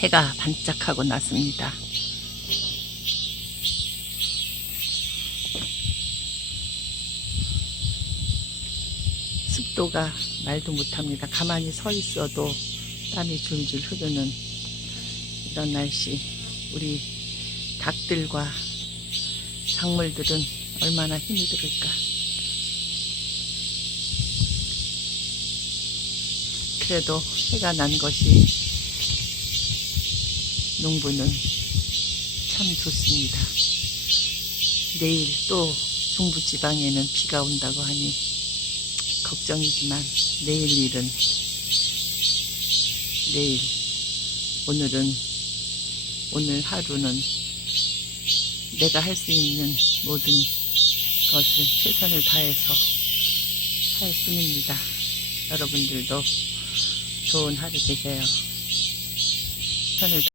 해가 반짝하고 났습니다. 습도가 말도 못합니다. 가만히 서 있어도 땀이 줄줄 흐르는 이런 날씨. 우리 닭들과 작물들은 얼마나 힘이 들을까. 그래도 해가 난 것이 농부는 참 좋습니다. 내일 또 중부지방에는 비가 온다고 하니 걱정이지만 내일 일은 내일 오늘은 오늘 하루는 내가 할 수 있는 모든 것을 최선을 다해서 할 뿐입니다. 여러분들도 좋은 하루 되세요. 최선을